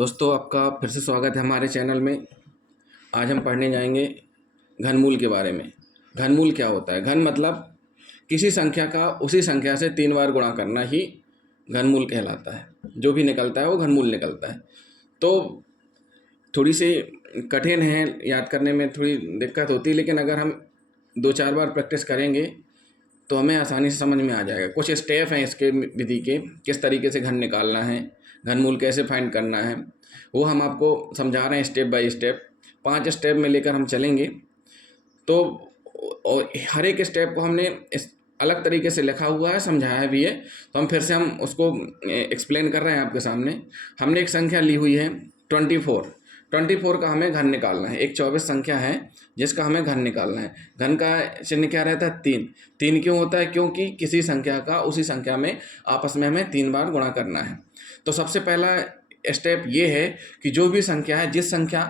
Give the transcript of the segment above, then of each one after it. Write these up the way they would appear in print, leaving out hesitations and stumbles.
दोस्तों, आपका फिर से स्वागत है हमारे चैनल में। आज हम पढ़ने जाएंगे घनमूल के बारे में। घनमूल क्या होता है? घन मतलब किसी संख्या का उसी संख्या से 3 बार गुणा करना ही घनमूल कहलाता है। जो भी निकलता है वो घनमूल निकलता है। तो थोड़ी सी कठिन है, याद करने में थोड़ी दिक्कत होती है, लेकिन अगर हम 2-4 बार प्रैक्टिस करेंगे तो हमें आसानी से समझ में आ जाएगा। कुछ स्टेप हैं इसके विधि के, किस तरीके से घन निकालना है, घनमूल कैसे फाइंड करना है, वो हम आपको समझा रहे हैं स्टेप बाय स्टेप। 5 स्टेप में लेकर हम चलेंगे। तो और हर एक स्टेप को हमने इस अलग तरीके से लिखा हुआ है, समझाया भी है। तो हम फिर से उसको एक्सप्लेन कर रहे हैं आपके सामने। हमने एक संख्या ली हुई है 24। 24 का हमें घन निकालना है। एक 24 संख्या है जिसका हमें घन निकालना है। घन का चिन्ह क्या रहता है? 3। 3 क्यों होता है? क्योंकि किसी संख्या का उसी संख्या में आपस में हमें 3 बार गुणा करना है। तो सबसे पहला स्टेप ये है कि जो भी संख्या है, जिस संख्या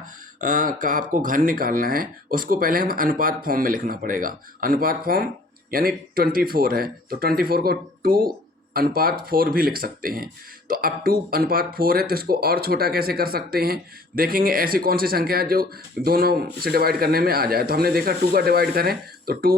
का आपको घन निकालना है, उसको पहले हम अनुपात फॉर्म में लिखना पड़ेगा। अनुपात फॉर्म यानी 24 है तो 24 को 2:4 भी लिख सकते हैं। तो अब 2:4 है तो इसको और छोटा कैसे कर सकते हैं? देखेंगे ऐसी कौन सी संख्या है जो दोनों से डिवाइड करने में आ जाए। तो हमने देखा 2 का डिवाइड करें तो 2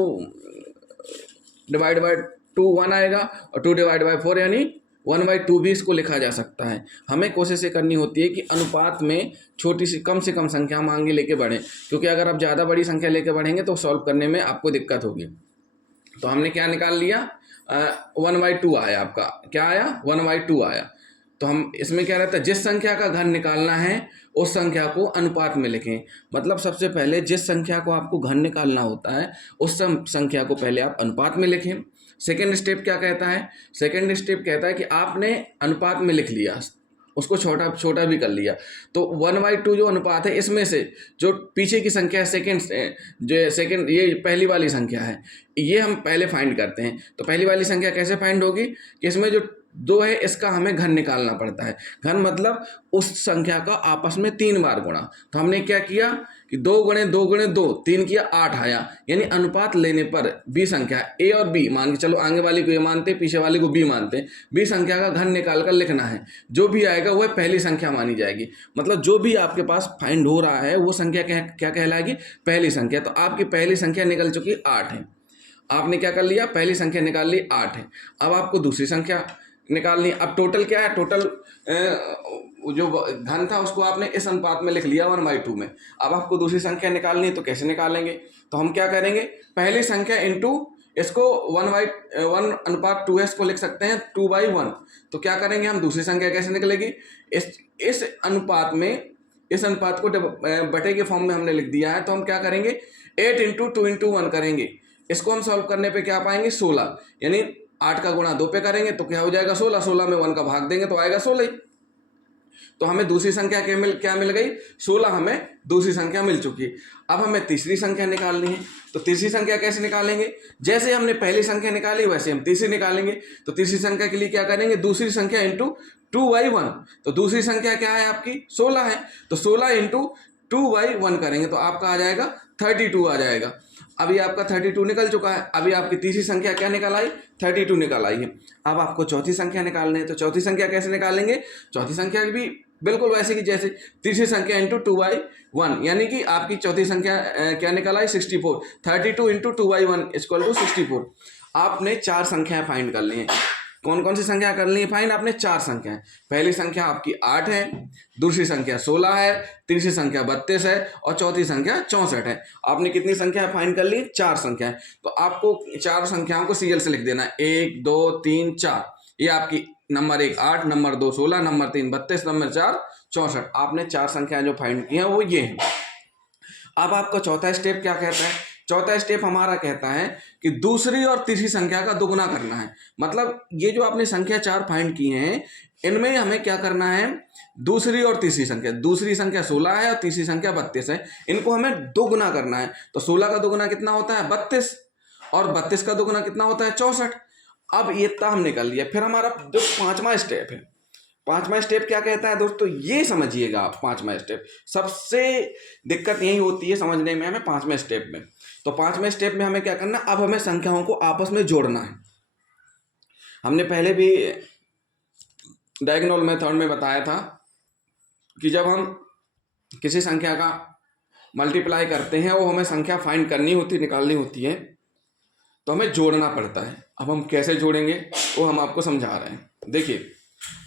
डिवाइड बाय 2 1 आएगा, और 2 डिवाइड बाय 4 यानी 1/2 भी इसको लिखा जा सकता है। हमें कोशिश ये करनी होती है कि अनुपात में छोटी सी कम से कम संख्या हम आगे लेके बढ़ें, क्योंकि अगर आप ज़्यादा बड़ी संख्या लेके बढ़ेंगे तो सॉल्व करने में आपको दिक्कत होगी। तो हमने क्या निकाल लिया? 1/2 आया। आपका क्या आया? 1/2 आया। तो हम इसमें क्या रहता है, जिस संख्या का घन निकालना है उस संख्या को अनुपात में लिखें। मतलब सबसे पहले जिस संख्या को आपको घन निकालना होता है उस संख्या को पहले आप अनुपात में लिखें। सेकेंड स्टेप क्या कहता है? सेकेंड स्टेप कहता है कि आपने अनुपात में लिख लिया, उसको छोटा छोटा भी कर लिया, तो 1/2 जो अनुपात है, इसमें से जो पीछे की संख्या है सेकेंड ये पहली वाली संख्या है, ये हम पहले फाइंड करते हैं। तो पहली वाली संख्या कैसे फाइंड होगी कि इसमें जो 2 है इसका हमें घन निकालना पड़ता है। घन मतलब उस संख्या का आपस में 3 बार गुणा। तो हमने क्या किया कि 2 × 2 × 2 3 किया 8 आया। यानी अनुपात लेने पर बी संख्या ए और बी मान के चलो, आगे वाली को ए मानते, पीछे वाली को बी मानते, बी संख्या का घन निकाल कर लिखना है। जो भी आएगा वह पहली संख्या मानी जाएगी। मतलब जो भी आपके पास फाइंड हो रहा है वो संख्या क्या कहलाएगी? पहली संख्या। तो आपकी पहली संख्या निकल चुकी 8 है। आपने क्या कर लिया? पहली संख्या निकाल ली, 8 है। अब आपको दूसरी संख्या निकालनी। अब टोटल क्या है? टोटल जो घन था उसको आपने इस अनुपात में लिख लिया 1/2 में। अब आपको दूसरी संख्या निकालनी है, तो कैसे निकालेंगे? तो हम क्या करेंगे, पहली संख्या इंटू इसको 1/2 है, इसको लिख सकते हैं 2/1। तो क्या करेंगे हम? दूसरी संख्या कैसे निकलेगी? इस अनुपात में, इस अनुपात को बटे के फॉर्म में हमने लिख दिया है। तो हम क्या करेंगे, 8 × 2 × 1 करेंगे। इसको हम सॉल्व करने पे क्या पाएंगे? 16। यानी 8 का गुणा 2 पे करेंगे तो क्या हो जाएगा? 16। 16 में 1 का भाग देंगे तो आएगा 16 ही। तो हमें दूसरी संख्या क्या मिल गई? 16 हमें दूसरी संख्या मिल चुकी है। अब हमें तीसरी संख्या निकालनी है। तो तीसरी संख्या कैसे निकालेंगे? जैसे हमने पहली संख्या निकाली वैसे हम तीसरी निकालेंगे। तो तीसरी संख्या के लिए क्या करेंगे? दूसरी संख्या इंटू 2/1। तो दूसरी संख्या क्या है आपकी? 16 है। तो 16 इंटू 2/1 करेंगे तो आपका आ जाएगा 32 आ जाएगा। अभी आपका 32 निकल चुका है। अभी आपकी तीसरी संख्या क्या निकल आई? 32 निकल आई है। अब आपको चौथी संख्या निकालनी है। तो चौथी संख्या कैसे निकालेंगे? चौथी संख्या भी बिल्कुल वैसे कि जैसे तीसरी संख्या इंटू 2/1, यानी कि आपकी चौथी संख्या क्या निकल आई? 64। 32 इंटू 2/1 इक्वल टू 64। आपने 4 संख्याएं फाइंड कर ली हैं। कौन कौन सी संख्या कर ली है फाइंड? आपने 4 संख्याएं। पहली संख्या आपकी 8 है, दूसरी संख्या 16 है, तीसरी संख्या 32 है और चौथी संख्या 64 है। आपने कितनी संख्या फाइंड कर ली? 4 संख्याएं। तो आपको 4 संख्याओं को सीरियल से लिख देना है, 1 2 3 4। ये आपकी नंबर 1 8, नंबर 2 16, नंबर 3 32, नंबर 4 64। आपने 4 संख्याएं जो फाइंड की हैं वो ये हैं। अब आपका चौथा स्टेप क्या कहता है? चौथा स्टेप हमारा कहता है कि दूसरी और तीसरी संख्या का दुगुना करना है। मतलब ये जो आपने संख्या 4 फाइंड की हैं, इनमें हमें क्या करना है? दूसरी और तीसरी संख्या, दूसरी संख्या 16 है और तीसरी संख्या 32 है, इनको हमें दोगुना करना है। तो 16 का दोगुना कितना होता है? 32, और 32 का दोगुना कितना होता है? 64। अब ये इतना हमने कर लिया। फिर हमारा जो 5वां स्टेप है, 5वां स्टेप क्या कहता है दोस्तों? ये समझिएगा आप। 5वां स्टेप सबसे दिक्कत यही होती है समझने में हमें 5वें स्टेप में। तो 5वें स्टेप में हमें क्या करना? अब हमें संख्याओं को आपस में जोड़ना है। हमने पहले भी डायगोनल मेथड में बताया था कि जब हम किसी संख्या का मल्टीप्लाई करते हैं, वो हमें संख्या फाइंड करनी होती, निकालनी होती है, तो हमें जोड़ना पड़ता है। अब हम कैसे जोड़ेंगे वो हम आपको समझा रहे हैं। देखिए,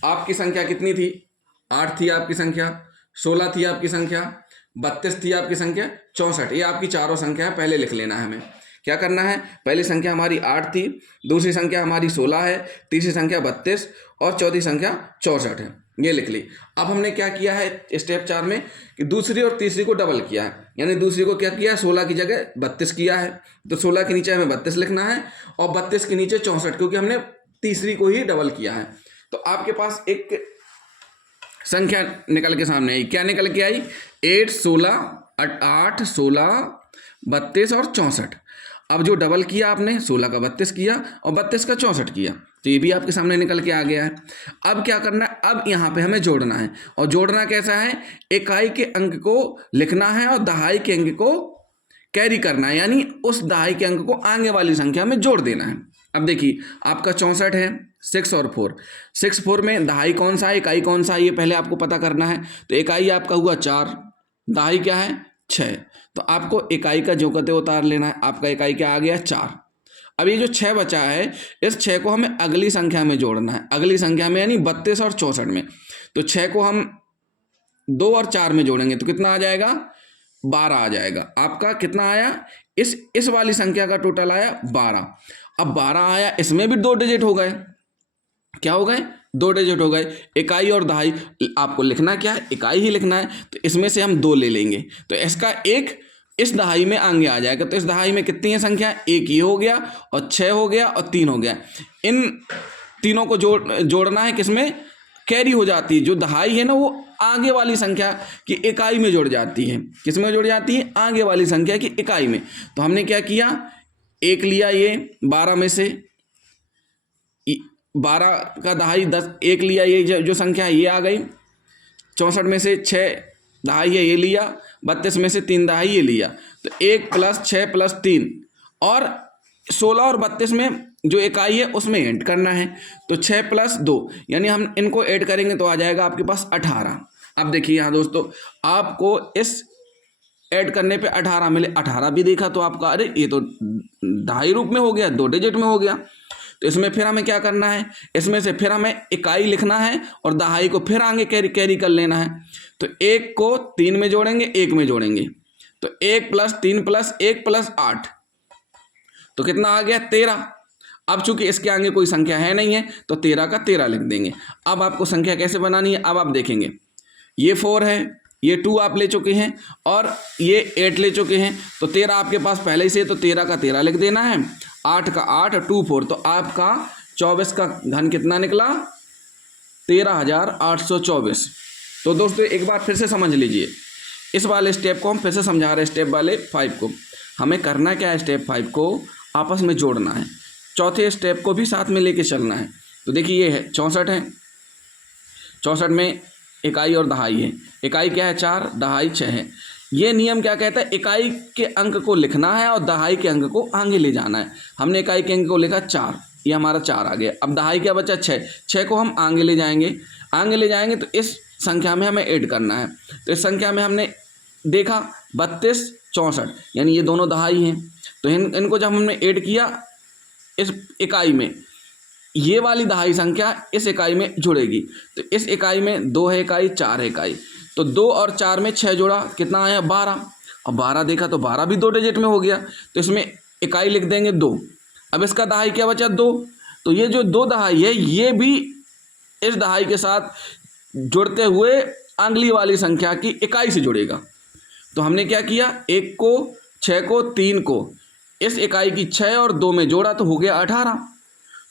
आपकी संख्या कितनी थी? 8 थी आपकी संख्या, 16 थी आपकी संख्या, 32 थी आपकी संख्या, 64। ये आपकी चारों संख्या है। पहले लिख लेना है हमें। क्या करना है? पहली संख्या हमारी 8 थी, दूसरी संख्या हमारी 16 है, तीसरी संख्या 32 और चौथी संख्या 64 है। ये लिख ली। अब हमने क्या किया है स्टेप 4 में कि दूसरी और तीसरी को डबल किया है, यानी दूसरी को क्या किया? 16 की जगह 32 किया है। तो 16 के नीचे हमें 32 लिखना है और 32 के नीचे 64, क्योंकि हमने तीसरी को ही डबल किया है। तो आपके पास एक संख्या निकल के सामने आई। क्या निकल के आई? 8, 16, 32 और 64। अब जो डबल किया आपने, 16 का 32 किया और 32 का 64 किया, तो ये भी आपके सामने निकल के आ गया है। अब क्या करना है? अब यहाँ पे हमें जोड़ना है। और जोड़ना कैसा है? इकाई के अंक को लिखना है और दहाई के अंक को कैरी करना है, यानी उस दहाई के अंक को आगे वाली संख्या में जोड़ देना है। अब देखिए, आपका 64 है, 6 और 4। 6, 4 में दहाई कौन सा है, इकाई कौन सा है, ये पहले आपको पता करना है। तो इकाई आपका हुआ 4, दहाई क्या है? 6। तो आपको इकाई का जो कहते उतार लेना है। आपका इकाई क्या आ गया? 4। अब ये जो 6 बचा है, इस 6 को हमें अगली संख्या में जोड़ना है, अगली संख्या में, यानी 32 और 64 में। तो 6 को हम 2 और 4 में जोड़ेंगे तो कितना आ जाएगा? 12 आ जाएगा। आपका कितना आया? इस वाली संख्या का टोटल आया 12। अब 12 आया, इसमें भी 2 डिजिट हो गए। क्या हो गए? 2 डिजिट हो गए। इकाई और दहाई आपको लिखना क्या है? इकाई ही लिखना है। तो इसमें से हम 2 ले लेंगे, तो इसका एक इस दहाई में आगे आ जाएगा। तो इस दहाई में कितनी है संख्या? 1 ही हो गया और 6 हो गया और 3 हो गया। इन तीनों को जोड़ना है, किसमें? कैरी हो जाती है। जो दहाई है ना, वो आगे वाली संख्या की इकाई में जुड़ जाती है। किस में जुड़ जाती है? आगे वाली संख्या की इकाई में। तो हमने क्या किया? 1 लिया, ये 12 में से 12 का दहाई 10, 1 लिया, ये जो संख्या है ये आ गई। 64 में से 6 दहाई है, ये लिया। 32 में से 3 दहाई ये लिया। तो 1 + 6 + 3, और 16 और 32 में जो इकाई है उसमें ऐड करना है। तो 6 + 2, यानी हम इनको ऐड करेंगे तो आ जाएगा आपके पास 18। अब देखिए यहाँ दोस्तों, आपको इस ऐड करने पे 18 मिले। 18 भी देखा तो आपका अरे ये तो दहाई रूप में हो गया, 2 डिजिट में हो गया। तो इसमें फिर हमें क्या करना है? इसमें से फिर हमें इकाई लिखना है और दहाई को फिर आगे कैरी कर लेना है। तो 1 को 3 में जोड़ेंगे, 1 में जोड़ेंगे। तो 1 + 3 + 1 + 8, तो कितना आ गया? 13। अब चूंकि इसके आगे कोई संख्या है नहीं है, तो 13 का 13 लिख देंगे। अब आपको संख्या कैसे बनानी है? अब आप देखेंगे, ये 4 है, ये 2 आप ले चुके हैं और ये 8 ले चुके हैं। तो 13 आपके पास पहले से, तो 13 का 13 लिख देना है। 8 का 8, 2 4, तो आपका 24 का घन कितना निकला? 13,824। तो दोस्तों एक बार फिर से समझ लीजिए, इस वाले स्टेप को हम फिर से समझा रहे हैं। स्टेप वाले 5 को हमें करना क्या है? स्टेप 5 को आपस में जोड़ना है, चौथे स्टेप को भी साथ में लेके चलना है। तो देखिए, ये है 64 है, 64 में इकाई और दहाई है। इकाई क्या है? 4, दहाई 6 है। ये नियम क्या कहता है? इकाई के अंक को लिखना है और दहाई के अंक को आगे ले जाना है। हमने इकाई के अंक को लिखा 4, ये हमारा 4 आ गया। अब दहाई क्या बचा? 6। 6 को हम आगे ले जाएंगे, आगे ले जाएंगे तो इस संख्या में हमें ऐड करना है। तो इस संख्या में हमने देखा 32, 64, यानी ये दोनों दहाई हैं। तो इनको जब हमने ऐड किया इस इकाई में, ये वाली दहाई संख्या इस इकाई में जुड़ेगी। तो इस इकाई में 2 है इकाई, 4 है इकाई। तो 2 और 4 में 6 जोड़ा, कितना आया? 12। और 12 देखा तो 12 भी 2 डिजिट में हो गया। तो इसमें इकाई लिख देंगे 2। अब इसका दहाई क्या बचा? 2। तो ये जो 2 दहाई है, ये भी इस दहाई के साथ जुड़ते हुए अगली वाली संख्या की इकाई से जुड़ेगा। तो हमने क्या किया? 1 को, 6 को, 3 को इस इकाई की 6 और 2 में जोड़ा तो हो गया 18।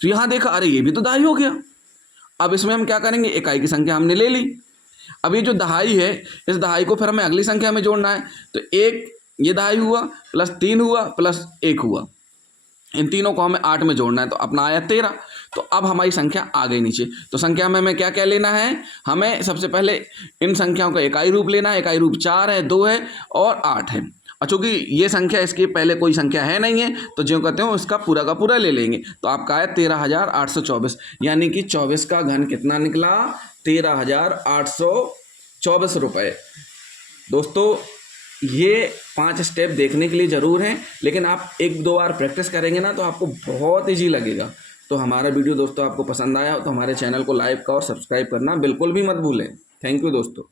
तो यहाँ देखा, अरे ये भी तो दहाई हो गया। अब इसमें हम क्या करेंगे? इकाई की संख्या हमने ले ली। अब ये जो दहाई है, इस दहाई को फिर हमें अगली संख्या में जोड़ना है। तो 1 ये दहाई हुआ, प्लस 3 हुआ, प्लस 1 हुआ, इन तीनों को हमें 8 में जोड़ना है। तो अपना आया 13। तो अब हमारी संख्या आ गई नीचे। तो संख्या में हमें क्या क्या लेना है? हमें सबसे पहले इन संख्याओं का इकाई रूप लेना है। इकाई रूप 4 है, 2 है और 8 है। और चूंकि ये संख्या, इसके पहले कोई संख्या है नहीं है, तो जो कहते हो इसका पूरा का पूरा ले लेंगे। तो आपका आया 13,824, यानी कि 24 का घन कितना निकला? 13,824। ₹24। दोस्तों ये 5 स्टेप देखने के लिए ज़रूर हैं, लेकिन आप 1-2 बार प्रैक्टिस करेंगे ना तो आपको बहुत ईजी लगेगा। तो हमारा वीडियो दोस्तों आपको पसंद आया तो हमारे चैनल को लाइक और सब्सक्राइब करना बिल्कुल भी मत भूलें। थैंक यू दोस्तों।